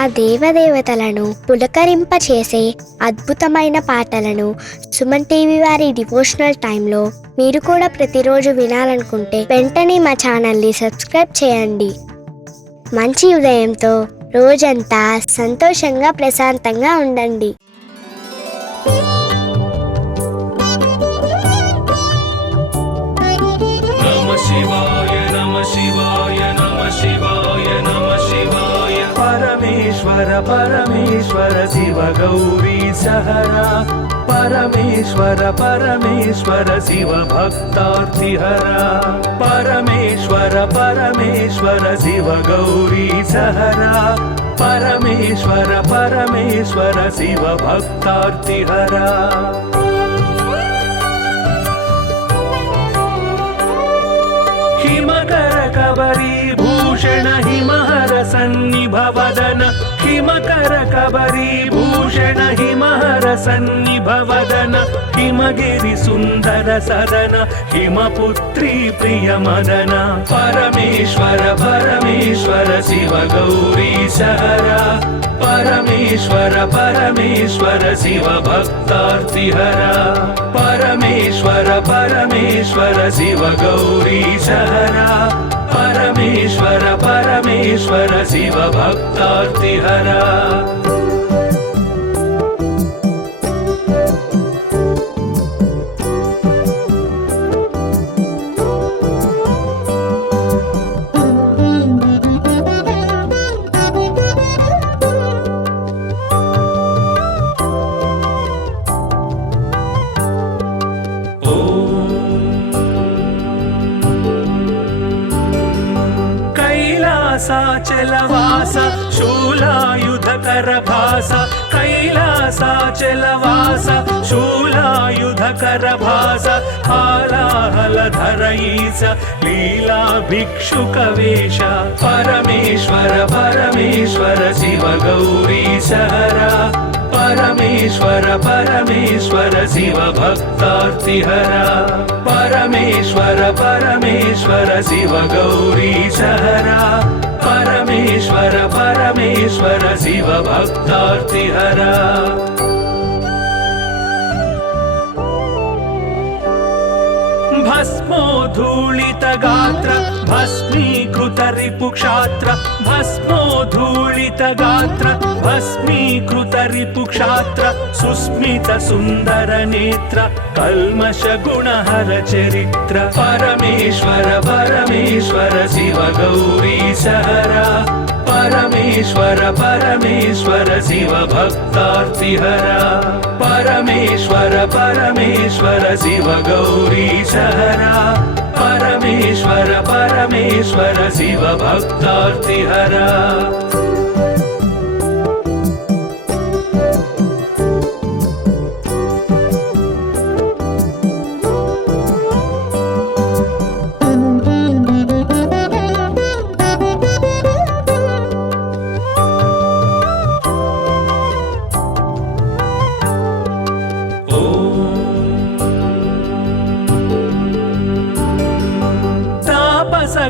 ఆ దేవదేవతలను పులకరింపచేసే అద్భుతమైన పాటలను సుమన్ టీవీ వారి డివోషనల్ టైంలో మీరు కూడా ప్రతిరోజు వినాలనుకుంటే వెంటనే మా ఛానల్ని సబ్స్క్రైబ్ చేయండి. మంచి ఉదయంతో రోజంతా సంతోషంగా ప్రశాంతంగా ఉండండి. నమః శివాయ నమః శివాయ నమః శివాయ నమః శివాయ. పరమేశ్వర పరమేశ్వర శివ గౌరీ సహరా, పరమేశ్వర పరమేశ్వర శివ భక్తార్తిహరా, పరమేశ్వర పరమేశ్వర శివ గౌరీ సహరా, పరమేశ్వర పరమేశ్వర శివ భక్తార్తిహరా. हिमकर कबरी भूषण हिमहर सन्निभवदन, हिमकर कबरी भूषण हिमहर सन्निभवदन, हिमगिरि सुन्दर सदन हिमपुत्री प्रिय मदन, परमेश्वर परमेश्वर शिव गौरी सहरा, परमेश्वर परमेश्वर शिव भक्तार्तिहरा, परमेश्वर परमेश्वर शिव गौरी सहरा, परमेश्वर परमेश्वर शिव भक्तार्तिहरा. कैलासाचलवास शूलायुधकर भास, कैलासाचलवास शूलायुधकर भास, हालाहलधर ईश लीला भिक्षुकवेश, परमेश्वर परमेश्वर शिव गौरी सहरा, परमेश्वर परमेश्वर शिव भक्तार्तिहरा, परमेश्वर परमेश्वर शिव गौरी सहरा, परमेश्वर परमेश्वर शिव भक्तार्तिहरा. भस्मोद्धूलित गात्र भस्मीकृत रिपुक्षात्र, भस्मोद्धूलित गात्र भस्मीकृत रिपुक्षात्र, सुस्मित सुन्दर नेत्र कल्मष गुणहर चरित्र, परमेश्वर परमेश्वर शिव गौरी सहरा, परमेश्वर परमेश्वर शिव भक्तार्तिहरा, परमेश्वर परमेश्वर शिव गौरी सहरा, परमेश्वर परमेश्वर शिव भक्तार्तिहरा.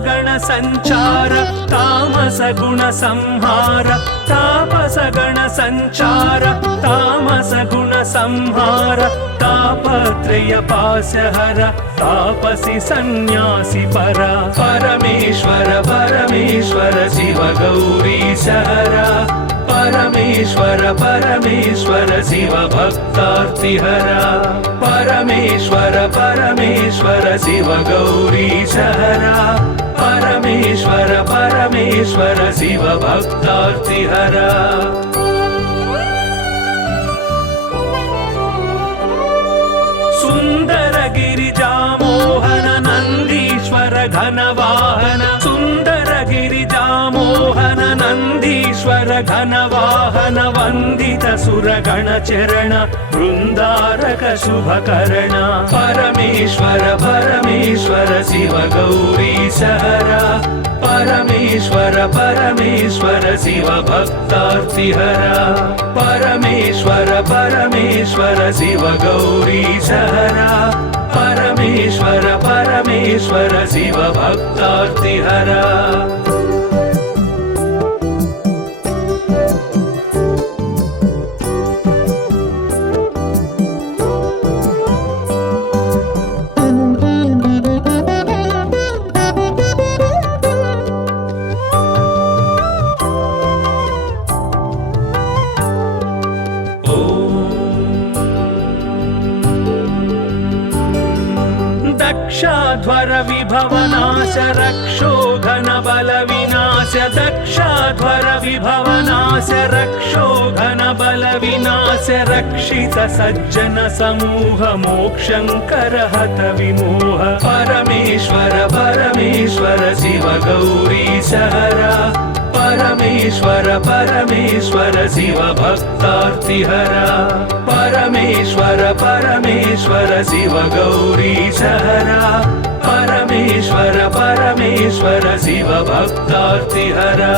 गण संचार तामस गुण संहार, तापस गण संचार तामस गुण संहार, तापत्रय पाशहर तापसी सन्यासी परा, परमेश्वर परमेश्वर शिव गौरी सहरा, परमेश्वर परमेश्वर शिव भक्तार्तिहरा, परमेश्वर परमेश्वर शिव गौरी सहरा, परमेश्वर परमेश्वर शिव भक्तार्तिहरा. सुंदर गिरिजामोहन नंदीश्वर घनवाहन, सुंदर गिरिजामोहन नंदीश्वर घनवाहन, वंदित सुरगण चरण वृंदारक शुभकर्ण, परमेश्वर परमेश्वर शिव गौरी सहरा, परमेश्वर परमेश्वर शिव भक्तार्तिहरा, परमेश्वर परमेश्वर शिव गौरी सहरा, परमेश्वर परमेश्वर शिव भक्तार्तिहरा. दक्षाध्वर विभवनाश रक्षोघन बल विनाश दक्षाध्वर विभवनाश रक्षोघन बल विनाश रक्षित सज्जन समूह मोक्षंकर हत विमोह परमेश्वर परमेश्वर शिव गौरी सहरा परमेश्वर परमेश्वर शिव भक्तार्तिहरा परमेश्वर परमेश्वर शिव गौरी सहरा परमेश्वर परमेश्वर शिव भक्तार्तिहरा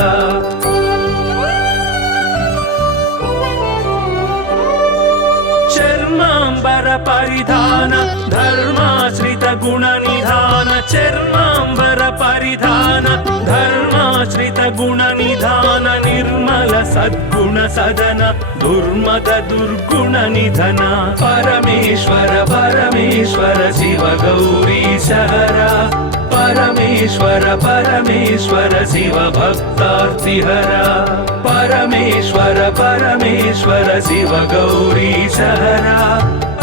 चर्मांबर परिधान धर्माश्रित गुण निधान चर्मांबर परिधान धर्माश्रित गुण निधान निर्मल सद्गुण सदन दुर्मद दुर्गुण निधन परमेश्वर परमेश्वर शिव गौरी सहरा परमेश्वर परमेश्वर शिव भक्तार्तिहरा परमेश्वर परमेश्वर शिव गौरी सहरा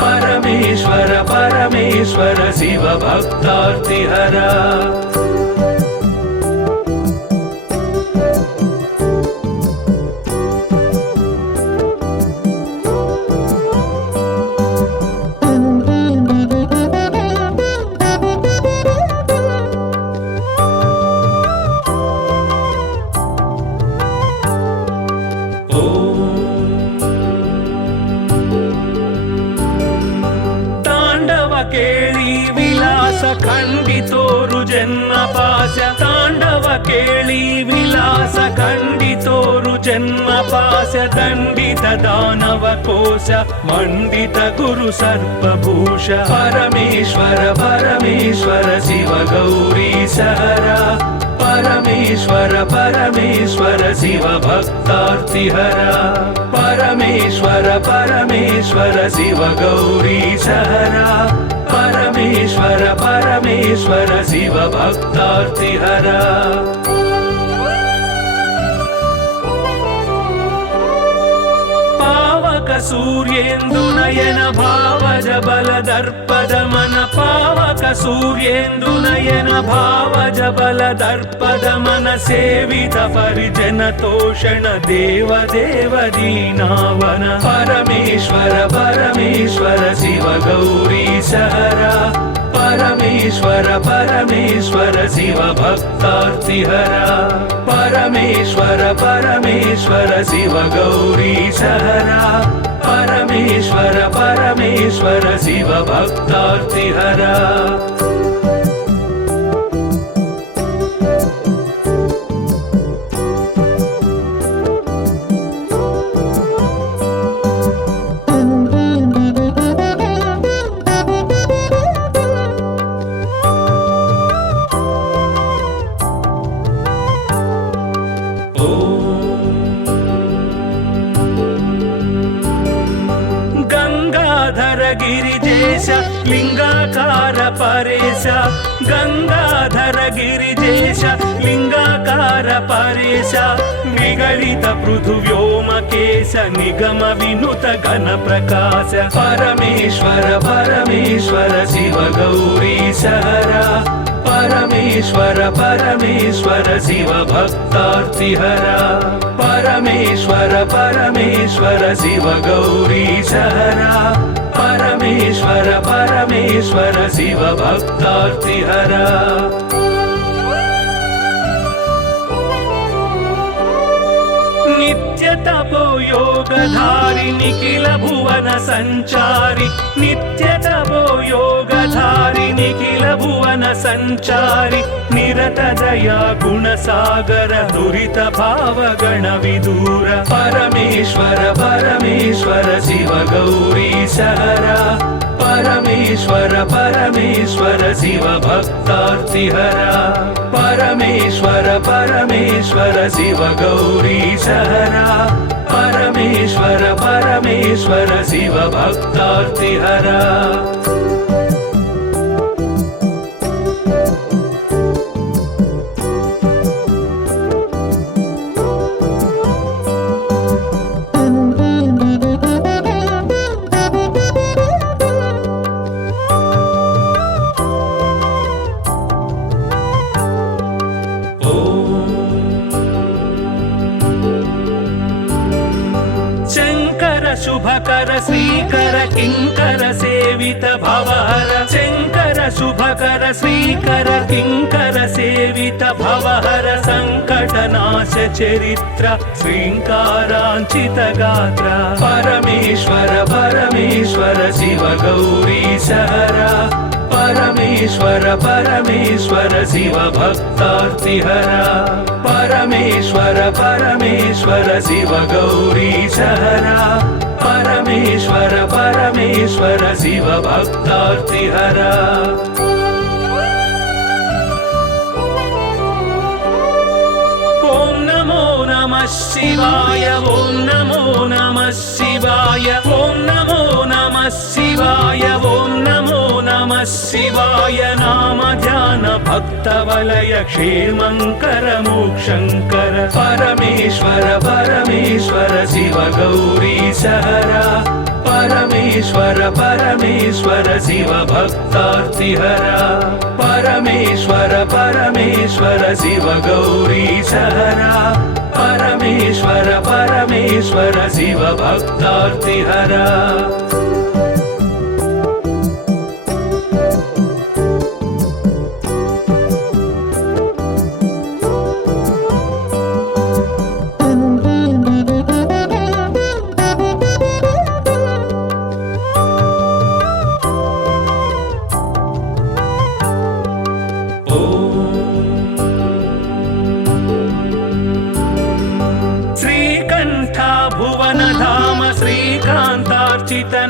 परमेश्वर परमेश्वर शिव भक्तार्तिहरा खंडितोरु जन्म पाश तांडव केळी विलास खंडितोरु जन्म पाश दंडित दानव कोश मंडित गुरु सर्पभूष परमेश्वर परमेश्वर शिव गौरी सहरा परमेश्वर परमेश्वर शिव भक्तार्तिहरा परमेश्वर परमेश्वर शिव गौरी सहरा परमेश्वर परमेश्वर शिव भक्तार्तिहरा पावक सूर्येन्दु नयन भावज बल दर्पद मन पावक सूर्येन्दु नयन भावज बल दर्पद मन सेवित परिजन तोषण देव देव दीनावन परमेश्वर परमेश्वर शिव गौरी सहरा परमेश्वर परमेश्वर शिव भक्तार्तिहरा परमेश्वर परमेश्वर शिव गौरी सहरा परमेश्वर परमेश्वर शिव भक्तार्तिहरा गिरिजेश लिंगाकार परेश गंगाधर गिरिजेश लिंगाकार परेश निगलित पृथुव्योम केश निगम विनुत घन प्रकाश परमेश्वर परमेश्वर शिव गौरी सहरा परमेश्वर परमेश्वर शिव भक्तार्तिहरा परमेश्वर परमेश्वर शिव गौरी सहरा परमेश्वर परमेश्वर शिव भक्तार्तिहरा नित्य तपो योगधारि निखिल भुवन संचारि नित्य तपो योगधारि निखिल भुवन संचारि निरत दया गुण सागर दुरित भाव गण विदूर परमेश्वर परमेश्वर शिव गौरी सहरा परमेश्वर परमेश्वर शिव भक्तार्तिहरा परमेश्वर परमेश्वर शिव गौरी सहरा परमेश्वर परमेश्वर शिव भक्तार्तिहरा शुभकर श्रीकर किंकर सेवित भवहर शंकर शुभकर श्रीकर किंकर सेवित भवहर संकटनाश चरित्र श्रींकारांचित गात्र परमेश्वर परमेश्वर शिव गौरी सहरा परमेश्वर परमेश्वर शिव भक्तार्तिहरा परमेश्वर परमेश्वर शिव गौरी सहरा परमेश्वर परमेश्वर शिव भक्तार्तिहरा ओम नमो नमः शिवाय ओम नमो नमः शिवाय ओम नमो नमः शिवाय ओम नमो नमः शिवाय नाम ध्यान भक्त वलय क्षेमंकर मोक्षंकर परमेश्वर परमेश्वर शिव गौरी सहरा परमेश्वर परमेश्वर शिव भक्तार्तिहरा परमेश्वर परमेश्वर शिव गौरी सहरा परमेश्वर परमेश्वर शिव भक्तार्तिहरा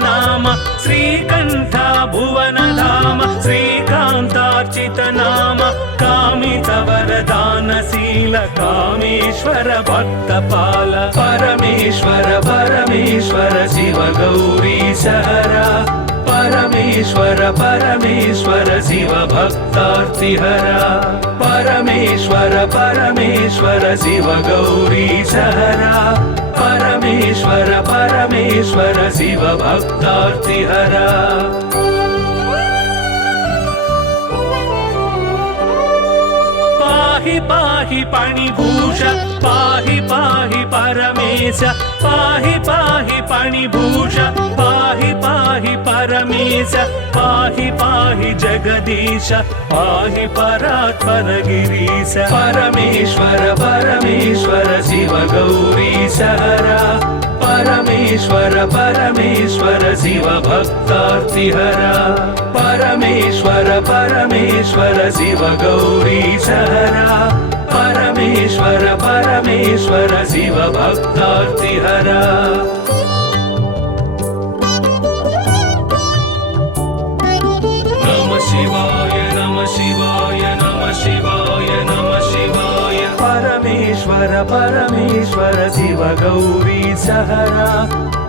नाम श्रीकंठ भुवन धाम श्रीकांतार्चित नाम कामित वरदानशील कामेश्वर भक्तपाल परमेश्वर परमेश्वर शिव गौरी सहरा परमेश्वर परमेश्वर शिव भक्तार्तिहरा परमेश्वर परमेश्वर शिव गौरी सहरा परमेश्वर परमेश्वर शिव भक्तार्तिहरा पाहि पाहि पाणिभूष पाहि पाहि परमेश पाहि पाहि पाणिभूष पाहि पाहि परमेश पाहि पाहि जगदीश पाहि परात्पर गिरीश परमेश्वर परमेश्वर शिव गौरी सहरा परमेश्वर परमेश्वर शिव भक्तार्तिहरा परमेश्वर परमेश्वर शिव गौरी सहरा परमेश्वर परमेश्वर शिव भक्तार्तिहरा नमः शिवाय नमः शिवाय नमः शिवाय नमः शिवाय परमेश्वर परमेश्वर शिव गौरी सहरा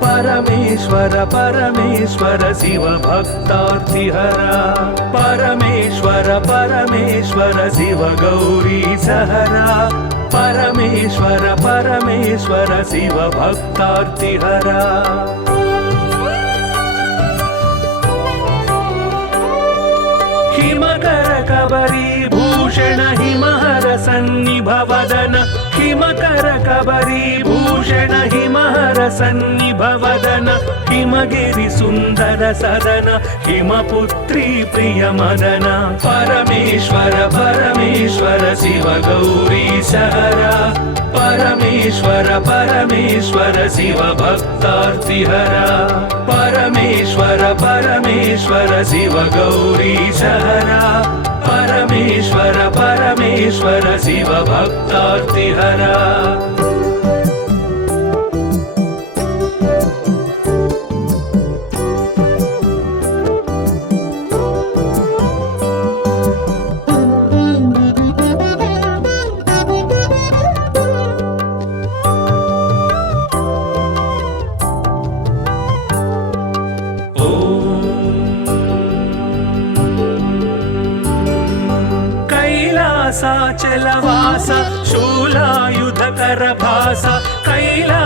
परमेश्वर परमेश्वर शिव भक्तार्तिहरा परमेश्वर परमेश्वर शिव गौरी सहरा परमेश्वर परमेश्वर शिव भक्तार्तिहरा हिमकर कबरी भूषण हिमहर सन्निभवदन हिमकर कबरी भूषण हिमहर सन्निभवदन हिमगिरि सुंदर सदन हिमपुत्री प्रिय मदन परमेश्वर परमेश्वर शिव गौरी सहरा परमेश्वर परमेश्वर शिव भक्तार्तिहरा परमेश्वर परमेश्वर शिव गौरी सहरा परमेश्वर परमेश्वर शिव भक्तार्तिहरा कैलासाचलवास शूलायुधकर भास कैलासाचलवास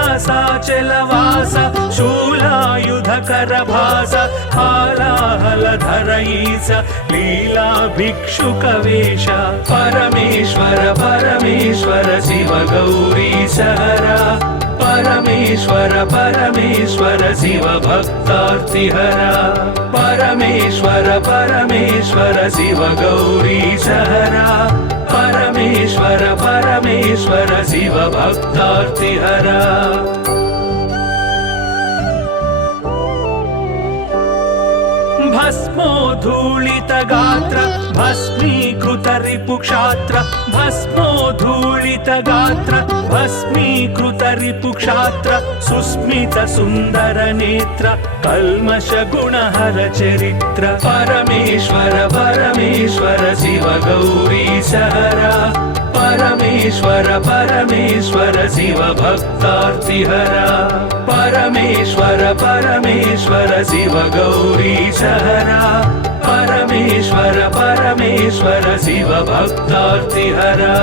शूलायुधकर भास हालाहलधर ईश लीला भिक्षुक वेश परमेश्वर परमेश्वर शिव गौरी सहरा परमेश्वर परमेश्वर शिव भक्तार्तिहरा परमेश्वर परमेश्वर शिव गौरीशहरा परमेश्वर परमेश्वर शिव भक्तार्तिहरा भस्मोद्धूलित गात्र भस्मीकृत रिपुक्षात्र भस्मोद्धूलित गात्र भस्मीकृत रिपुक्षात्र सुस्मित सुन्दर नेत्र कल्मष गुणहर चरित्र परमेश्वर परमेश्वर शिव गौरीशहरा परमेश्वर परमेश्वर शिव भक्तार्तिहरा परमेश्वर परमेश्वर शिव गौरीशहरा परमेश्वर परमेश्वर शिव भक्तार्तिहरा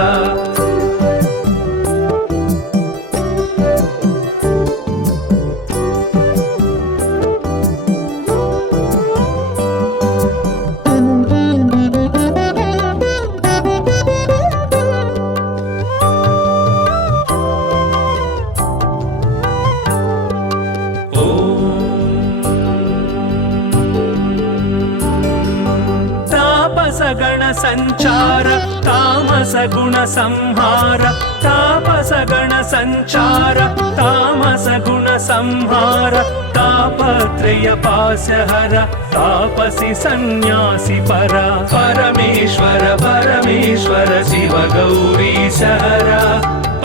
गण संचार तामस गुण संहार तापस गण संचार तामस गुण संहार तापत्रय पासहर तापसी सन्यासी परा परमेश्वर परमेश्वर शिव गौरीशहरा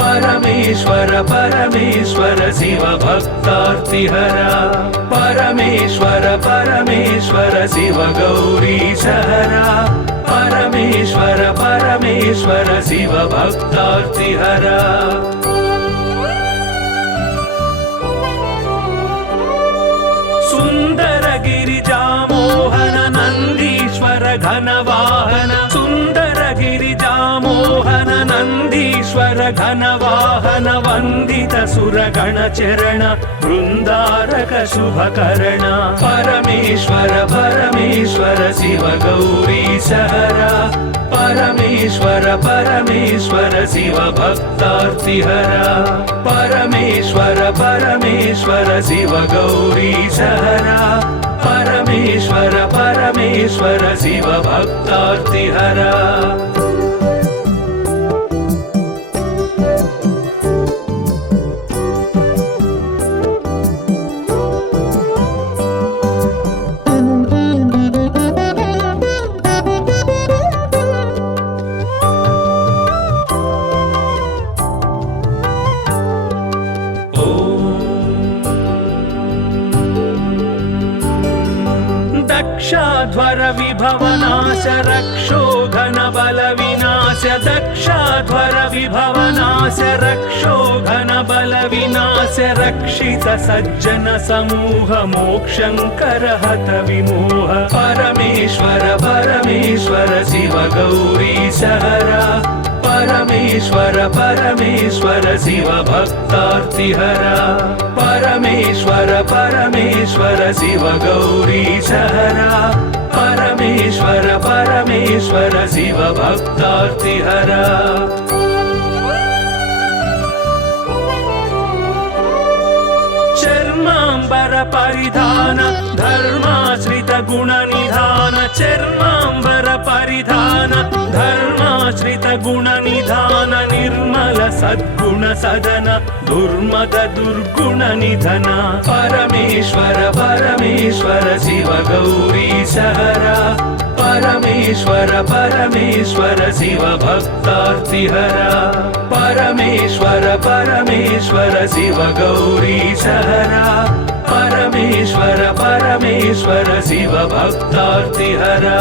परमेश्वर परमेश्वर शिव भक्तार्तिहरा परमेश्वर परमेश्वर शिव गौरीशहरा परमेश्वर परमेश्वर शिव भक्तार्तिहरा सुंदर गिरिजा मोहन नंदीश्वर घनवाहन सुंदर गिरिजा मोहन नंदीश्वर घनवाहन वंदित सुरगण चरण वृंदारक शुभकर्ण परमेश्वर परमेश्वर शिव गौरीशहरा परमेश्वर परमेश्वर शिव भक्तार्तिहरा परमेश्वर परमेश्वर शिव गौरीशहरा परमेश्वर परमेश्वर शिव भक्तार्तिहरा दक्षाध्वर विभवनाश रक्षोघन बल विनाश दक्षाध्वर विभवनाश रक्षोघन बल विनाश रक्षित सज्जन समूह मोक्षंकर हत विमोह परमेश्वर परमेश्वर शिव गौरीशहरा परमेश्वर परमेश्वर शिव भक्तार्तिहरा परमेश्वर परमेश्वर शिव गौरीशहरा परमेश्वर परमेश्वर शिव भक्तार्तिहरा चर्मांबर परिधान धर्माश्रित गुण निधान चर्मांबर परिधान धर्माश्रित गुण निधान निर्मल सद्गुण सदन दुर्मद दुर्गुण निधन परमेश्वर परमेश्वर शिव गौरीशहरा परमेश्वर परमेश्वर शिव भक्तार्तिहरा परमेश्वर परमेश्वर शिव गौरीशहरा परमेश्वर परमेश्वर शिव भक्तार्तिहरा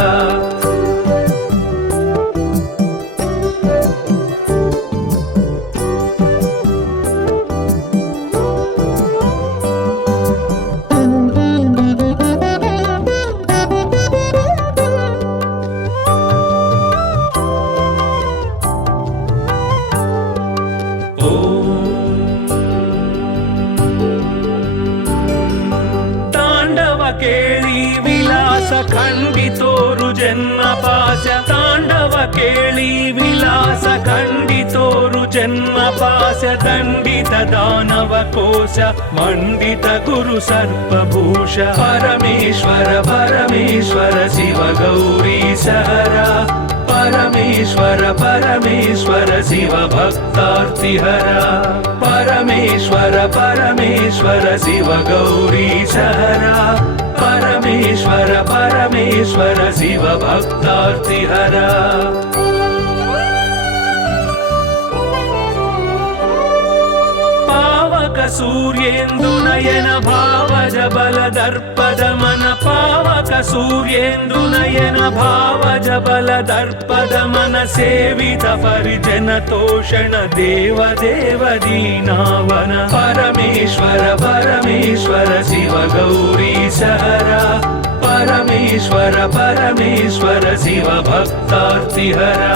केळी विलास खंडितोरु जन्म पाश जन्म पाश दण्डित दानव कोश मण्डित गुरु सर्पभूष परमेश्वर परमेश्वर शिव गौरीश हरा परमेश्वर परमेश्वर शिव भक्तार्तिहरा परमेश्वर परमेश्वर शिव गौरीश हरा परमेश्वर परमेश्वर शिव भक्तार्तिहरा सूर्येन्दुनयन भावज बलदर्पदमन पावक सूर्येन्दुनयन भावज बलदर्पदमन सेवित परिजन तोषण देव देव दीनावन परमेश्वर परमेश्वर शिव गौरीश हरा परमेश्वर परमेश्वर शिव भक्तार्तिहरा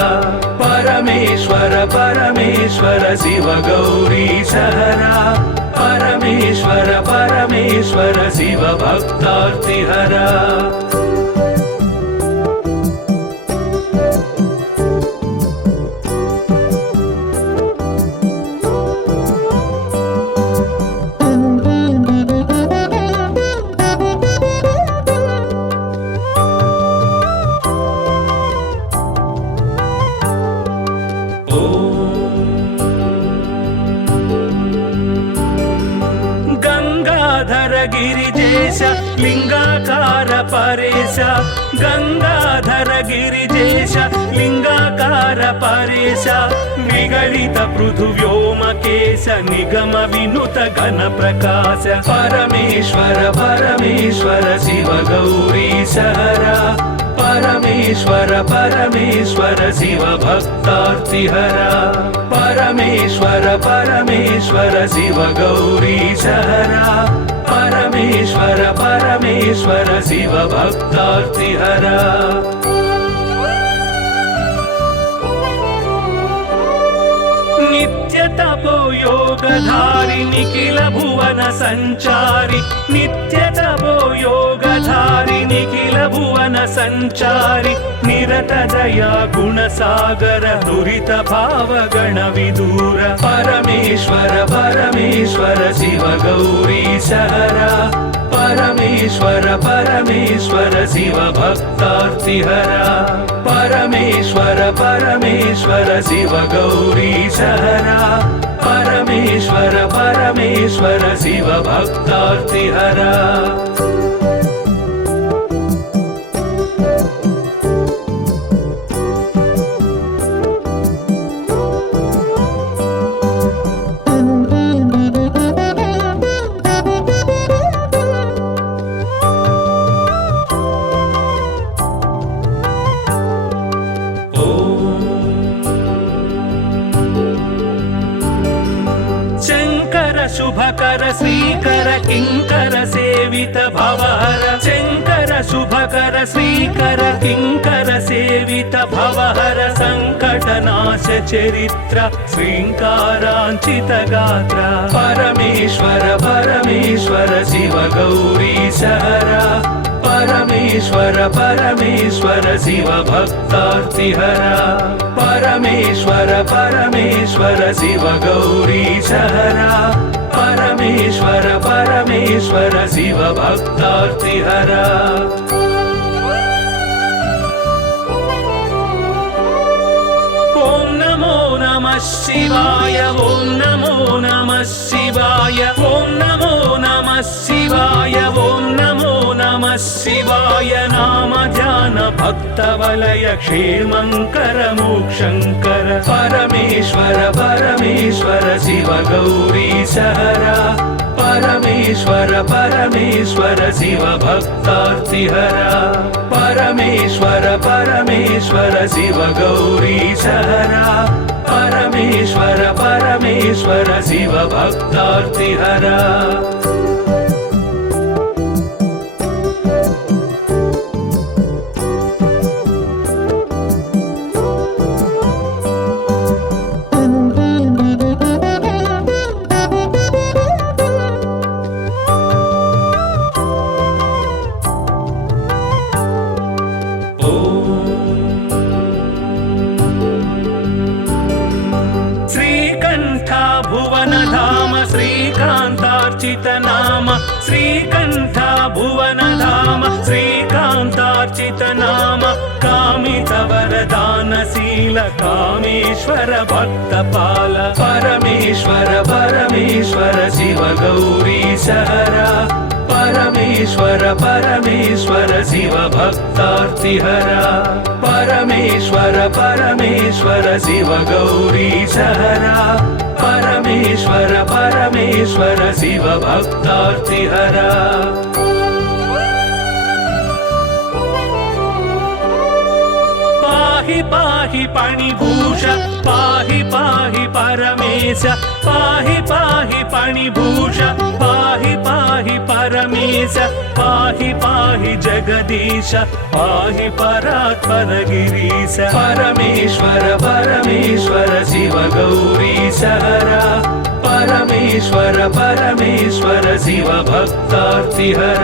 परमेश्वर परमेश्वर शिव गौरीश हरा परमेश्वर परमेश्वर शिव भक्तार्तिहरा गिरिजेश लिंगाकार परेश गंगाधर गिरिजेश लिंगाकार परेश निगलित पृथुव्योमकेश निगम विनुत घन प्रकाश परमेश्वर परमेश्वर शिव गौरीश हरा परमेश्वर परमेश्वर शिव भक्तार्तिहरा परमेश्वर परमेश्वर शिव गौरीश हरा परमेश्वर परमेश्वर शिव भक्तार्तिहरा नित्य तपो योगधारि निखिल भुवन संचारि नित्य तपो योगधारि निखिल भुवन संचारि निरत दया गुण सागर दुरित भाव गण विदूर परमेश्वर परमेश्वर शिव गौरीश हरा परमेश्वर परमेश्वर शिव भक्तार्तिहरा परमेश्वर परमेश्वर शिव गौरीश हरा परमेश्वर परमेश्वर शिव भक्तार्तिहरा शुभकर श्रीकर किंकर सेवित भवहर शंकर शुभकर श्रीकर किंकर सेवित भवहर संकटनाश चरित्र श्रींकारांचित गात्र परमेश्वर परमेश्वर शिव गौरीश हरा परमेश्वर परमेश्वर शिव भक्तार्तिहरा परमेश्वर परमेश्वर शिव गौरीश हरा परमेश्वर परमेश्वर शिव भक्तार्तिहरा ओम नमो नमः शिवाय ओम नमो नमः शिवाय ओम नमो नमः शिवाय ओम नमो नमः शिवाय नाम ध्यान भक्त वलय क्षेमंकर मोक्षंकर परमेश्वर परमेश्वर शिव गौरीश हरा परमेश्वर परमेश्वर शिव भक्तार्तिहरा परमेश्वर परमेश्वर शिव गौरीश हरा परमेश्वर परमेश्वर शिव भक्तार्तिहरा శ్రీకాంతార్చిత నామ శ్రీకంఠ భువనధామ శ్రీకాంతార్చిత నామ కామిత వరదానశీల కామేశ్వర భక్తపాల పరమేశ్వర పరమేశ్వర శివ గౌరీశ హర పరమేశ్వర పరమేశ్వర శివ భక్తార్తిహర పరమేశ్వర పరమేశ్వర శివ గౌరీశ హర పరమేశ్వర పరమేశ్వర శివ భక్తార్తిహర పాహి పాహి పణిభూష పాహి పాహి పరమేశ పాహి పాహి పణిభూష పాహి పాహి పరమేశ పాహి పాహి జగదీశ పాహి పరాత్పర గిరీశ పరమేశ్వర పరమేశ్వర శివ గౌరీశ హర పరమేశ్వర పరమేశ్వర శివ భక్తార్తిహర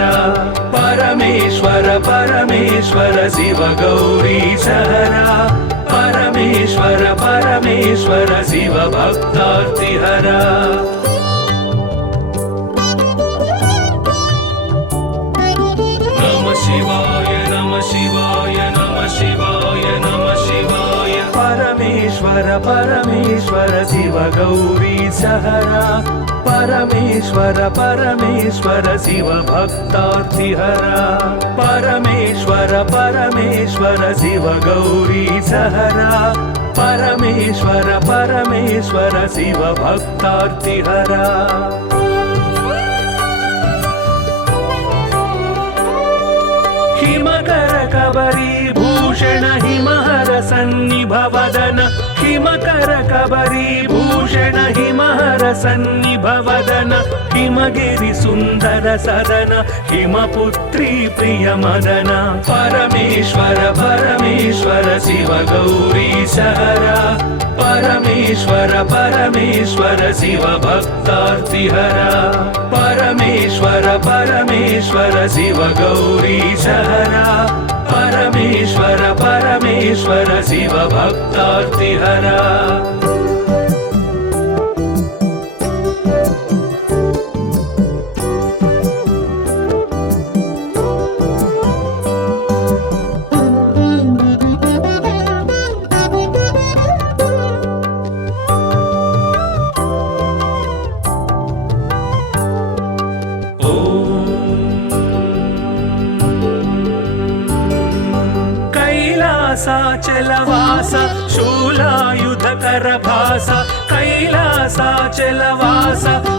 పరమేశ్వర పరమేశ్వర శివ గౌరీశ హర పరమేశ్వర పరమేశ్వర శివ భక్తార్తిహర నమ శివాయ నమ శివాయ నమ శివాయ నమ శివాయ పరమేశ్వర పరమేశ్వర శివ గౌరీశ హర పరమేశ్వర పరమేశ్వర శివ భక్తార్తిహర పరమేశ్వర పరమేశ్వర శివ గౌరీశ హర పరమేశ్వర పరమేశ్వర శివ భక్తార్తిహర హిమకర కబరీ భూషణ హిమహర సన్నిభవదన హిమకర కబరీ భూషణ హిమహర సన్నిభవదన హిమగిరి సుందర సదన హిమపుత్రీ ప్రియ మదన పరమేశ్వర పరమేశ్వర శివ గౌరీశ హర పరమేశ్వర పరమేశ్వర శివ భక్తార్తిహర పరమేశ్వర పరమేశ్వర శివ గౌరీశ హర పరమేశ్వర పరమేశ్వర శివ భక్తార్తిహర కైలాసాచలవాస శూలాయుధకర భాస కైలాసాచలవాస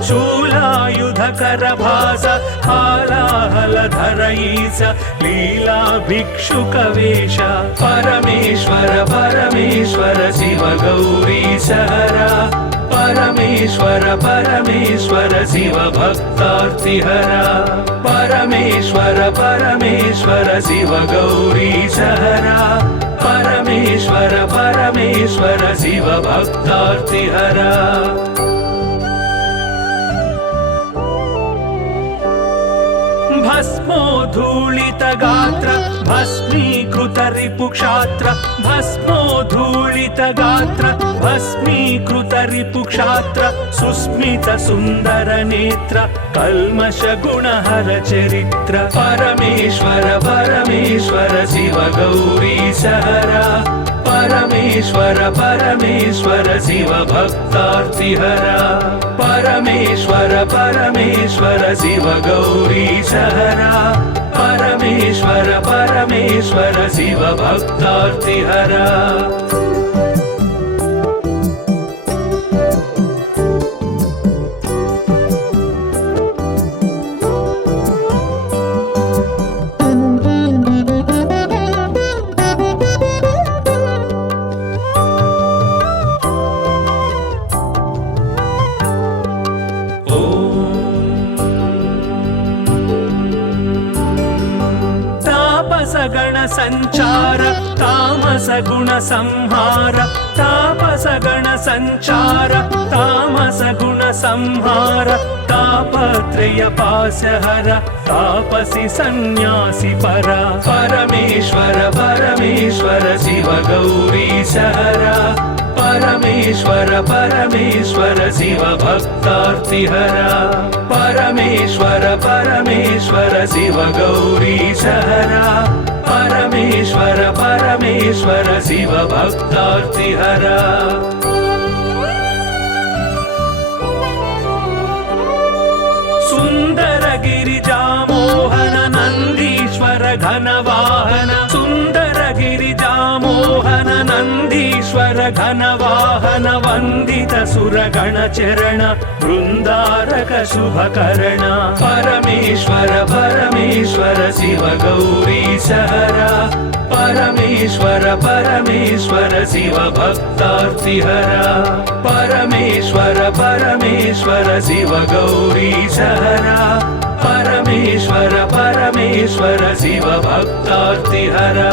శూలాయుధకర భాస హాలాహలధర ఈశ లీలా భిక్షుక వేష పరమేశ్వర పరమేశ్వర శివ గౌరీశ హర పరమేశ్వర పరమేశ్వర శివ భక్తార్తిహర పరమేశ్వర పరమేశ్వర శివ గౌరీశ హర పరమేశ్వర పరమేశ్వర శివ భక్తార్తిహర భస్మోధూళిత గాత్ర భస్మీకృత రిపుక్షాత్ర భస్మోధూళిత గాత్ర భస్మీకృత రిపుక్షాత్ర సుస్మిత సుందర నేత్ర కల్మష గుణహర చరిత్ర పరమేశ్వర పరమేశ్వర శివ గౌరీశ హర పరమేశ్వర పరమేశ్వర శివ భక్తార్తిహర పరమేశ్వర పరమేశ్వర శివ గౌరీశ హర పరమేశ్వర పరమేశ్వర శివ భక్తార్తిహర గణ సంచార తామస గుణ సంహార తాపస గణ సంచార తామస గుణ సంహార తాపత్రయ పాశహర తాపసి సన్యాసి పర పరమేశ్వర పరమేశ్వర శివ గౌరీశ హర परमेश्वर परमेश्वर शिव भक्तार्तिहरा परमेश्वर परमेश्वर शिव गौरीशहरा परमेश्वर परमेश्वर शिव भक्तार्तिहरा सुंदर गिरिजामोहन नंदीश्वर घनवाहन सुंदर गिरिजामोहन नंदीश्वर घनवाहन वंदित सुरगण चरण वृंदारक शुभकरण परमेश्वर परमेश्वर शिव गौरीशहरा परमेश्वर परमेश्वर शिव भक्तार्तिहरा परमेश्वर परमेश्वर शिव गौरीशहरा परमेश्वर परमेश्वर शिव भक्तार्तिहरा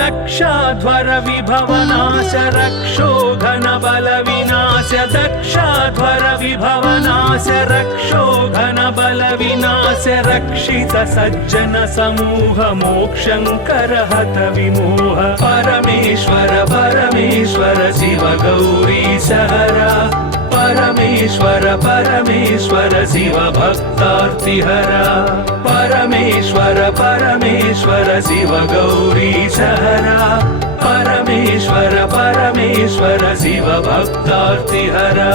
दक्षाध्वर विभवनाश रक्षोघन बल विनाश दक्षाध्वर विभवनाश रक्षोघन बल विनाश रक्षित सज्जन समूह मोक्षंकर हत विमोह परमेश्वर परमेश्वर शिव गौरीशहरा परमेश्वर परमेश्वर शिव भक्तार्तिहरा परमेश्वर परमेश्वर शिव गौरीशहरा परमेश्वर परमेश्वर शिव भक्तार्तिहरा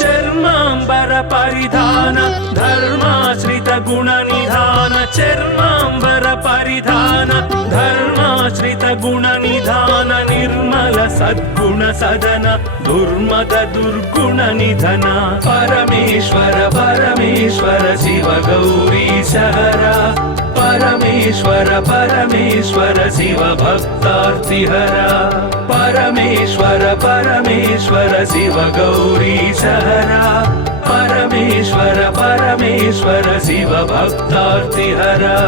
चर्मांबर परिधान धर्माश्रित गुण निधान चर्मांबर परिधान धर्माश्रित गुण निधान निर्मल सद्गुण सदन दुर्मद दुर्गुण निधन परमेश्वर परमेश्वर शिव गौरीशहरा परमेश्वर परमेश्वर शिव भक्तार्तिहरा परमेश्वर परमेश्वर शिव गौरीशहरा परमेश्वर परमेश्वर शिव भक्तार्तिहरा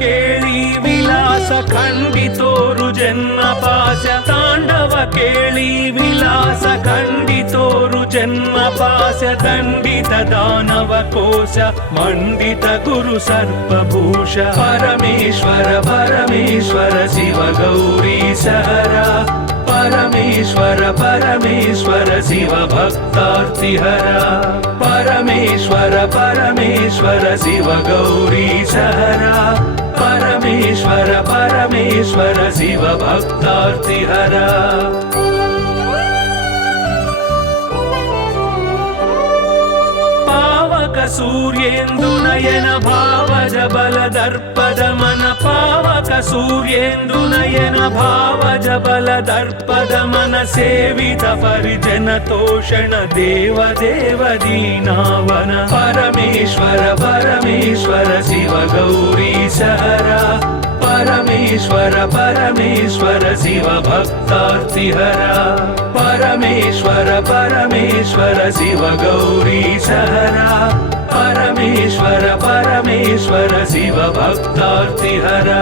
केळी विलास खंडितोरु जन्म पाश तांडव केळी विलास खंडितोरु जन्म पाश दंडित दानव कोश मंडित गुरु सर्पभूष परमेश्वर परमेश्वर शिव गौरीशहरा परमेश्वर परमेश्वर शिव भक्तार्तिहरा परमेश्वर परमेश्वर शिव गौरीशहरा परमेश्वर परमेश्वर शिव भक्तार्तिहरा पावक सूर्येन्दुनयन भावज बल दर्पद मन पावक सूर्येन्दुनयन भावज बल दर्पद मन सेवित परिजन तोषण देव देव दीनावन परमेश्वर परमेश्वर शिव गौरीशहरा परमेश्वर परमेश्वर शिव भक्तार्तिहरा परमेश्वर परमेश्वर शिव गौरीशहरा परमेश्वर परमेश्वर शिव भक्तार्तिहरा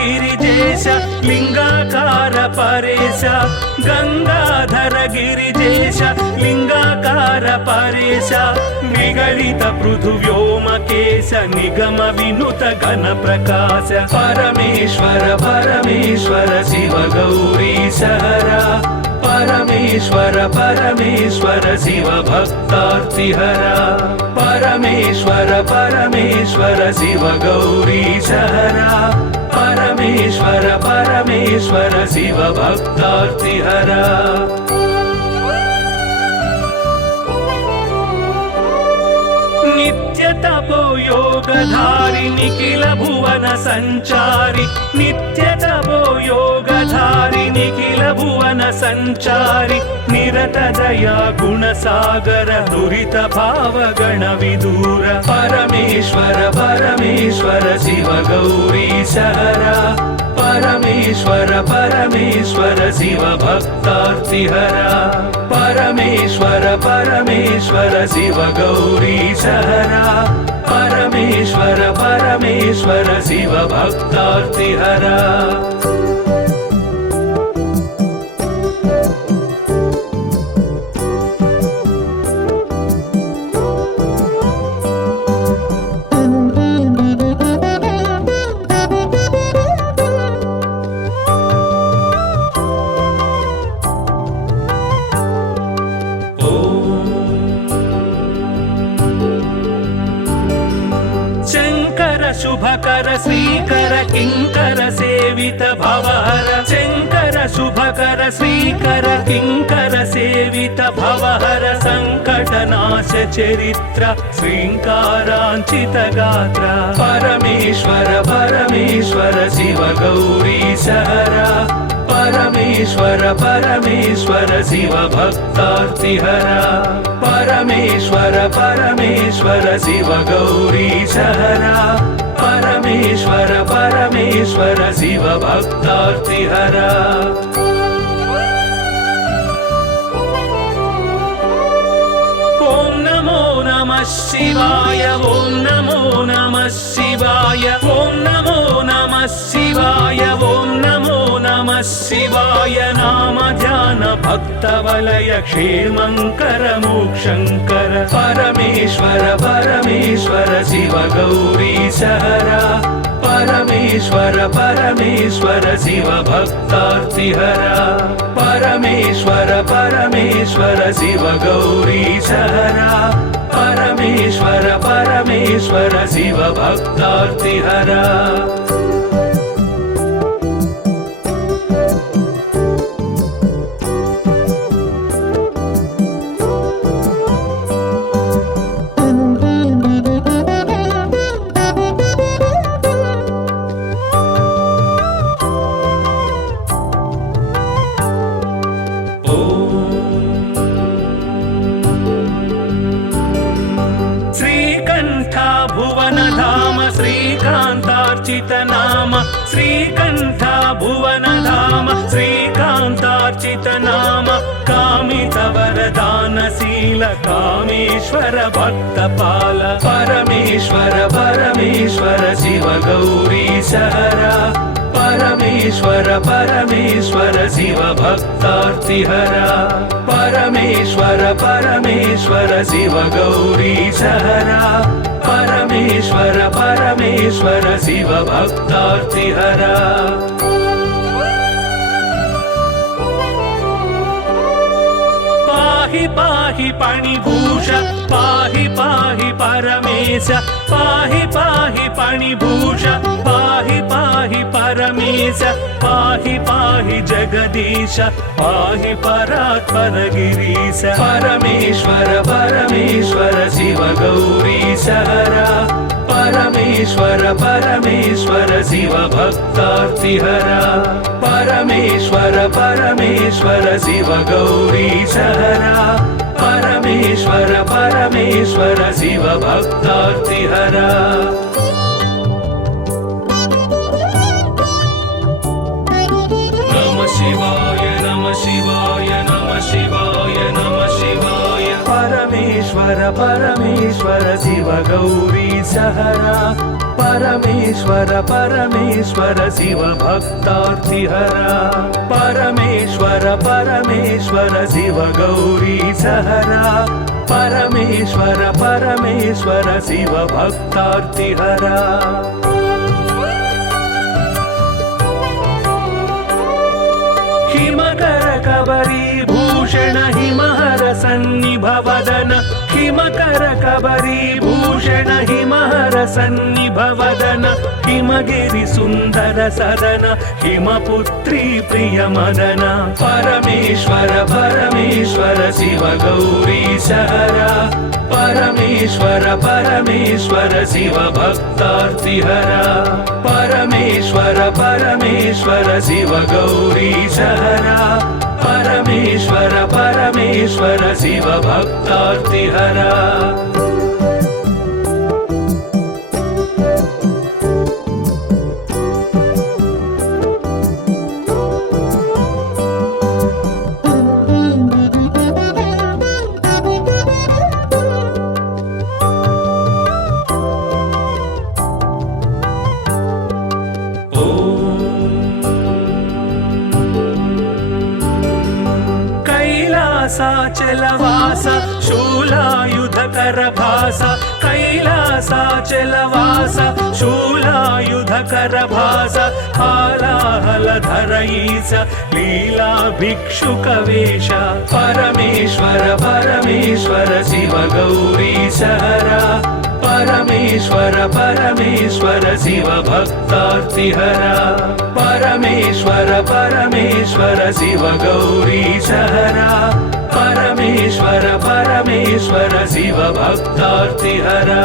गिरिजेश लिंगाकार परेश गंगाधर गिरिजेश लिंगाकार परेश विगलित पृथुव्योमकेश निगम विनुत घन प्रकाश परमेश्वर परमेश्वर शिव गौरीश हरा परमेश्वर परमेश्वर शिव भक्तार्तिहरा परमेश्वर परमेश्वर शिव गौरीश हरा परमेश्वर परमेश्वर शिव भक्तार्तिहरा नित्य तपो योगधारि निखिल भुवन संचारि नित्य तपो योगधारि निखिल भुवन संचारि निरत दया गुण सागर दुरित भाव गण विदूर परमेश्वर परमेश्वर शिव गौरीश हरा परमेश्वर परमेश्वर शिव भक्तार्तिहरा परमेश्वर परमेश्वर शिव गौरीश हरा परमेश्वर परमेश्वर शिव भक्तार्तिहरा शुभकर श्रीकर किंकर सेवित भवहर शंकर शुभकर श्रीकर किंकर सेवित भवहर संकटनाश चरित्र श्रींकारांचित गात्र परमेश्वर परमेश्वर शिव गौरीश हरा परमेश्वर परमेश्वर शिव भक्तार्तिहरा परमेश्वर परमेश्वर शिव गौरीश हरा परमेश्वर परमेश्वर शिव भक्तार्तिहरा ओम नमो नमः शिवाय ओम नमो नमः शिवाय ओम नमो नमः शिवाय ओम नमो नमः शिवाय नाम ध्यान भक्त वलय क्षेमंकर मोक्षंकर परमेश्वर परमेश्वर शिव गौरीश हरा परमेश्वर परमेश्वर शिव भक्तार्तिहरा परमेश्वर परमेश्वर शिव गौरीश हरा परमेश्वर परमेश्वर शिव भक्तार्तिहरा श्रीकांतार्चित नाम श्रीकंठ भुवन धाम श्रीकांतार्चित नाम कामित वरदानशील कामेश्वर भक्तपाल परमेश्वर परमेश्वर शिव गौरीश हरा परमेश्वर परमेश्वर शिव भक्तार्तिहरा परमेश्वर परमेश्वर शिव गौरीश हरा परमेश्वर परमेश्वर शिव भक्तार्तिहरा पाहि पाहि पाणिभूष पाहि पाहि परमेश पाहि पाहि पाणिभूष पाहि पाहि परमेश पाहि पाहि जगदीश पाहि परात्पर गिरीश परमेश्वर परमेश्वर शिव गौरीश हरा परमेश्वर परमेश्वर शिव भक्तार्तिहरा परमेश्वर परमेश्वर शिव गौरीश हरा परमेश्वर परमेश्वर शिव भक्तार्तिहरा नमः शिवाय नमः शिवाय नमः शिवाय नमः शिवाय परमेश्वर परमेश्वर शिव गौरीश हरा परमेश्वर परमेश्वर शिव भक्तार्तिहरा परमेश्वर परमेश्वर शिव गौरीश हरा परमेश्वर परमेश्वर शिव भक्तार्तिहरा हिमकर कबरी भूषण हिमहर सन्निभवदन हिमकर कबरी भूषण हिमहर सन्निभवदन हिमगिरि सुन्दर सदन हिमपुत्री प्रिय मदन परमेश्वर परमेश्वर शिव गौरी सहरा परमेश्वर परमेश्वर शिव भक्तार्तिहरा परमेश्वर परमेश्वर शिव गौरी सहरा परमेश्वर परमेश्वर शिव भक्तार्तिहरा कैलासाचलवास शूलायुधकर भास कैलासाचलवास शूलायुधकर भास हालाहलधर ईश लीला भिक्षुकवेश परमेश्वर परमेश्वर शिव गौरी सहरा परमेश्वर परमेश्वर शिव भक्तार्तिहरा परमेश्वर परमेश्वर शिव गौरी सहरा परमेश्वर परमेश्वर शिव भक्तार्तिहरा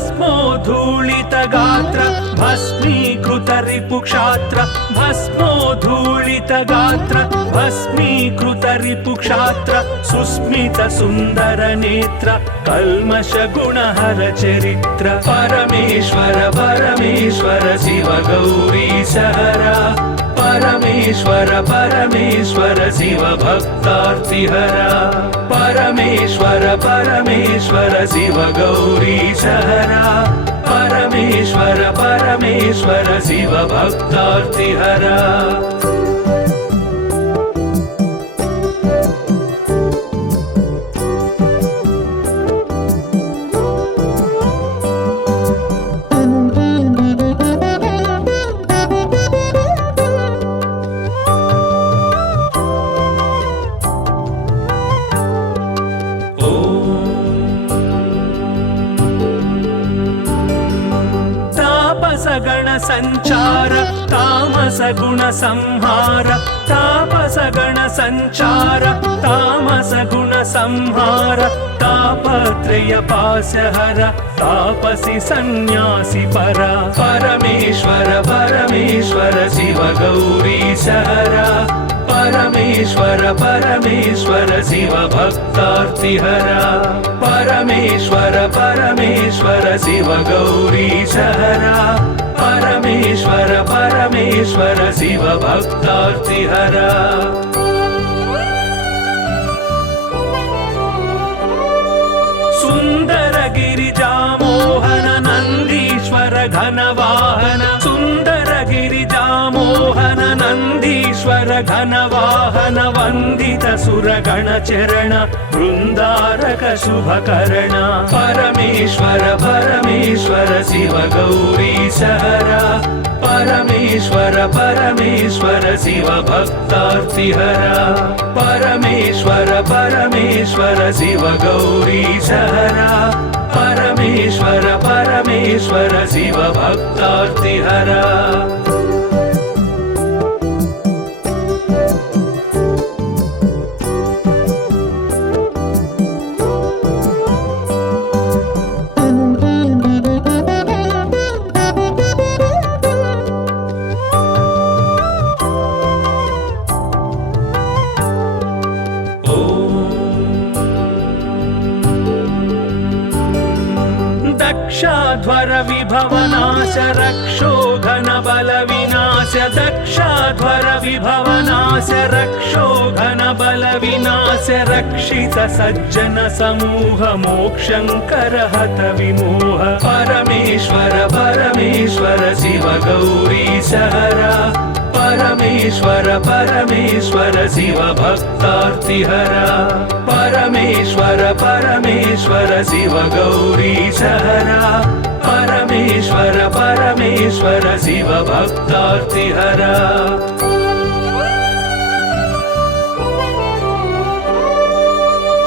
भस्मोद्धूलित गात्र भस्मीकृत रिपुक्षात्र भस्मोद्धूलित गात्र भस्मीकृत रिपुक्षात्र सुस्मित सुन्दर नेत्र कल्मष गुणहर चरित्र परमेश्वर परमेश्वर शिव गौरी सहरा परमेश्वर परमेश्वर शिव भक्तार्तिहरा परमेश्वर परमेश्वर शिव गौरी सहरा परमेश्वर परमेश्वर शिव भक्तार्तिहरा गण संचार तामस गुण संहार तापस गण संचार तामस गुण संहार तापत्रय पास्यहर तापसी सन्यासी परा परमेश्वर परमेश्वर शिव गौरी सहरा परमेश्वर परमेश्वर शिव भक्तार्तिहरा परमेश्वर परमेश्वर शिव गौरी सहरा परमेश्वर परमेश्वर शिव भक्तार्तिहरा सुंदर गिरिजा मोहन नंदीश्वर घनवाहन सुंदर गिरिजा मोहन नंदीश्वर घनवाहन वंदित सुरगण चरण वृंदारक शुभकर्ण परमेश्वर परमेश्वर शिव गौरी सहरा परमेश्वर परमेश्वर शिव भक्तार्तिहरा परमेश्वर परमेश्वर शिव गौरी सहरा परमेश्वर परमेश्वर शिव भक्तार्तिहरा दक्षाध्वर विभवनाश रक्षो घन बल विनाश दक्षाध्वर विभवनाश रक्षो घन बल विनाश रक्षित सज्जन समूह मोक्षंकर हत विमोह परमेश्वर परमेश्वर शिव गौरी सहरा परमेश्वर परमेश्वर शिव भक्तार्तिहरा परमेश्वर परमेश्वर शिव गौरीशहरा परमेश्वर परमेश्वर शिव भक्तार्तिहरा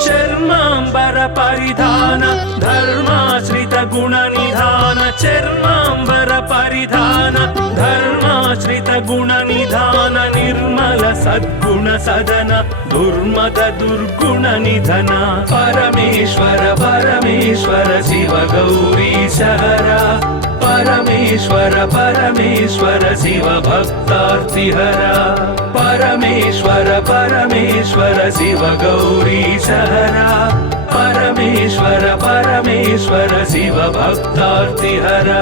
चर्मांबर परिधान धर्माश्रित गुण निधान चर्मांबर परिधान धर्माश्रित गुण निधान निर्मल सद्गुण सदन दुर्मद दुर्गुण निधन परमेश्वर परमेश्वर शिव गौरीशहरा परमेश्वर परमेश्वर शिव भक्तार्तिहरा परमेश्वर परमेश्वर शिव गौरीशहरा परमेश्वर परमेश्वर शिव भक्तार्तिहरा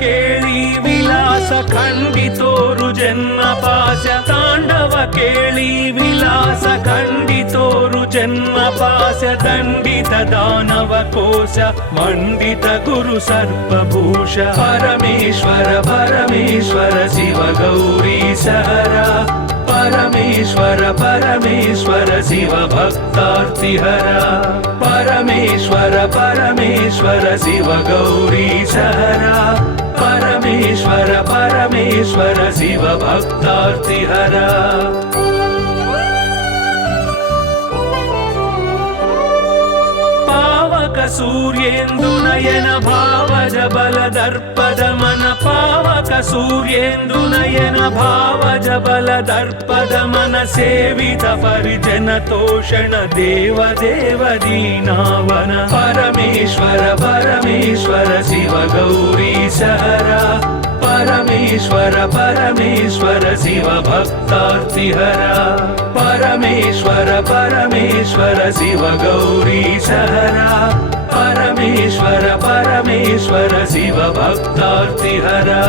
केळी विलास खंडितोरु जन्म पास्य तांडव केळी विलास खंडितोरु जन्म पास्य दंडित दानव कोश मंडित गुरु सर्पभूष परमेश्वर परमेश्वर शिव गौरीशहरा परमेश्वर परमेश्वर शिव भक्तार्तिहरा परमेश्वर परमेश्वर शिव गौरीशहरा परमेश्वर परमेश्वर शिव भक्तार्तिहरा सूर्येन्दुनयन भावज बल दर्पद मन पावक सूर्येन्दुनयन भावज बल दर्पद मन सेवित परिजन तोषण देव देव दीनावन परमेश्वर परमेश्वर शिव गौरीशहरा परमेश्वर परमेश्वर शिव भक्तार्तिहरा परमेश्वर परमेश्वर शिव गौरीशहरा परमेश्वर परमेश्वर शिव भक्तार्तिहरा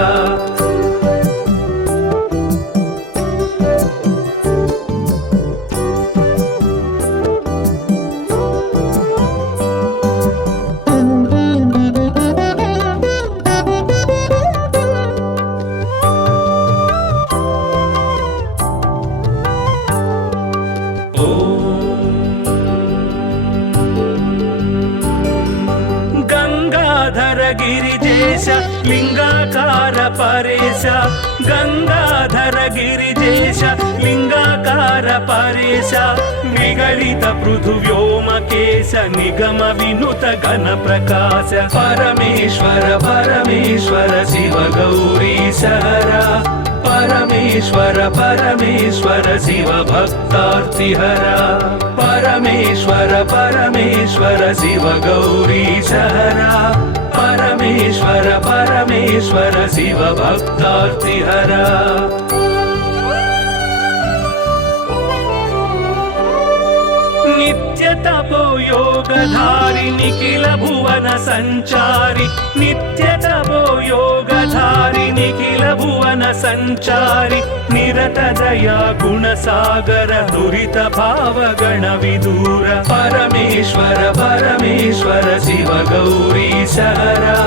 गिरिजेश लिंगाकार परेश गंगाधर गिरिजेश लिंगाकार परेश निगलित पृथुव्योमकेश निगम विनुत घन प्रकाश परमेश्वर परमेश्वर शिव गौरीशहरा परमेश्वर परमेश्वर शिव भक्तार्तिहरा परमेश्वर परमेश्वर शिव गौरीशहरा परमेश्वर परमेश्वर शिव भक्तार्तिहरा नित्य तपो योगधारि निखिल भुवन संचारि नित्य तपो योगधारि निखिल भुवन संचारि निरत दया गुण सागर दुरित भाव गण विदूर परमेश्वर परमेश्वर शिव गौरीशहरा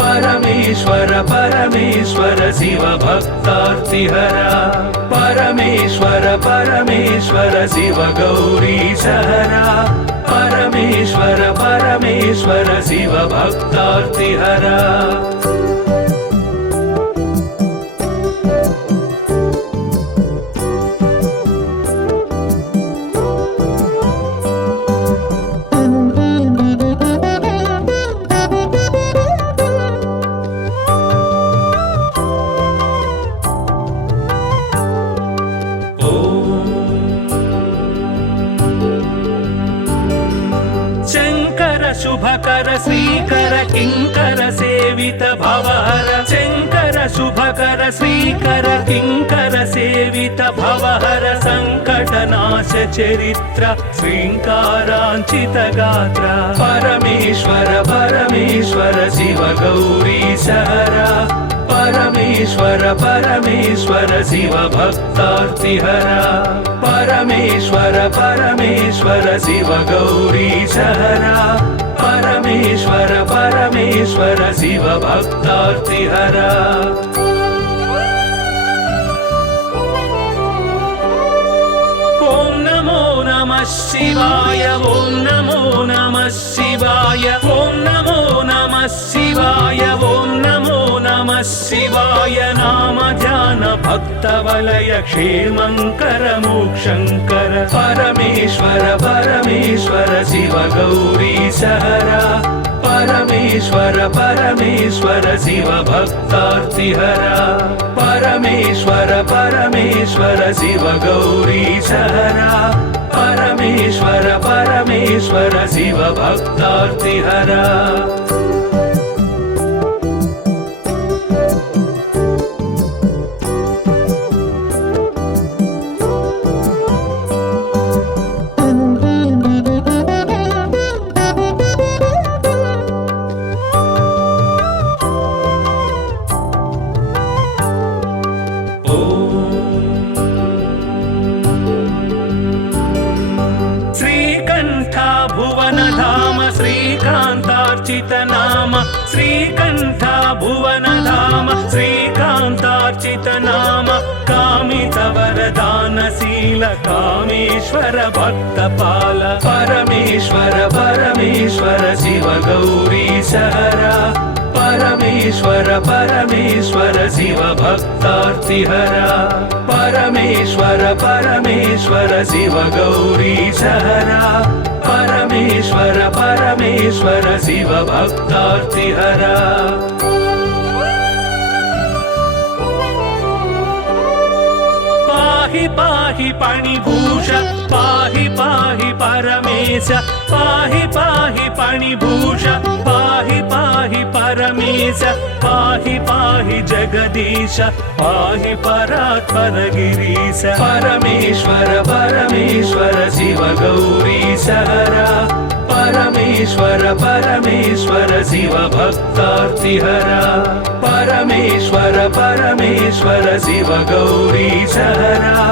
परमेश्वर परमेश्वर शिव भक्तार्तिहरा परमेश्वर परमेश्वर शिव गौरीशहरा परमेश्वर परमेश्वर शिव भक्तार्तिहरा शुभकर श्रीकर किंकर सेवित भवहर शंकर शुभकर श्रीकर किंकर सेवित भवहर संकटनाश चरित्र श्रृङ्काराञ्चित गात्र परमेश्वर परमेश्वर शिव गौरी सहरा परमेश्वर परमेश्वर शिव भक्तार्तिहरा परमेश्वर परमेश्वर शिव गौरी सहरा परमेश्वर परमेश्वर शिव भक्तार्तिहरा शिवाय ॐ नमो नमः शिवाय ॐ नमो नमः शिवाय ॐ नमो नमः शिवाय नाम ध्यान भक्तवलय क्षेमङ्कर मोक्षङ्कर परमेश्वर परमेश्वर शिव गौरी सहरा परमेश्वर परमेश्वर शिव भक्तार्तिहरा परमेश्वर परमेश्वर शिव गौरी सहरा परमेश्वर परमेश्वर शिव भक्तार्तिहरा श्रीकान्तार्चित नाम श्रीकण्ठ भुवन धाम श्रीकान्तार्चित नाम कामितवरदानशील कामेश्वर भक्तपाल परमेश्वर परमेश्वर शिव गौरी सहरा परमेश्वर परमेश्वर शिव भक्तार्तिहरा परमेश्वर परमेश्वर शिव गौरी सहरा परमेश्वर परमेश्वर शिव भक्तार्तिहरा पाहि पाहि पणिभूष पाहि पाहि परमेश पाहि पाहि पणिभूष पाहि पाहि परमेश पाहि पाहि जगदीश पाहि परात्पर गिरीश परमेश्वर परमेश्वर शिव गौरी सहरा परमेश्वर परमेश्वर शिव भक्तार्तिहरा परमेश्वर परमेश्वर शिव गौरी सहरा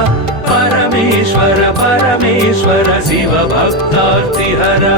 परमेश्वर परमेश्वर शिव भक्तार्तिहरा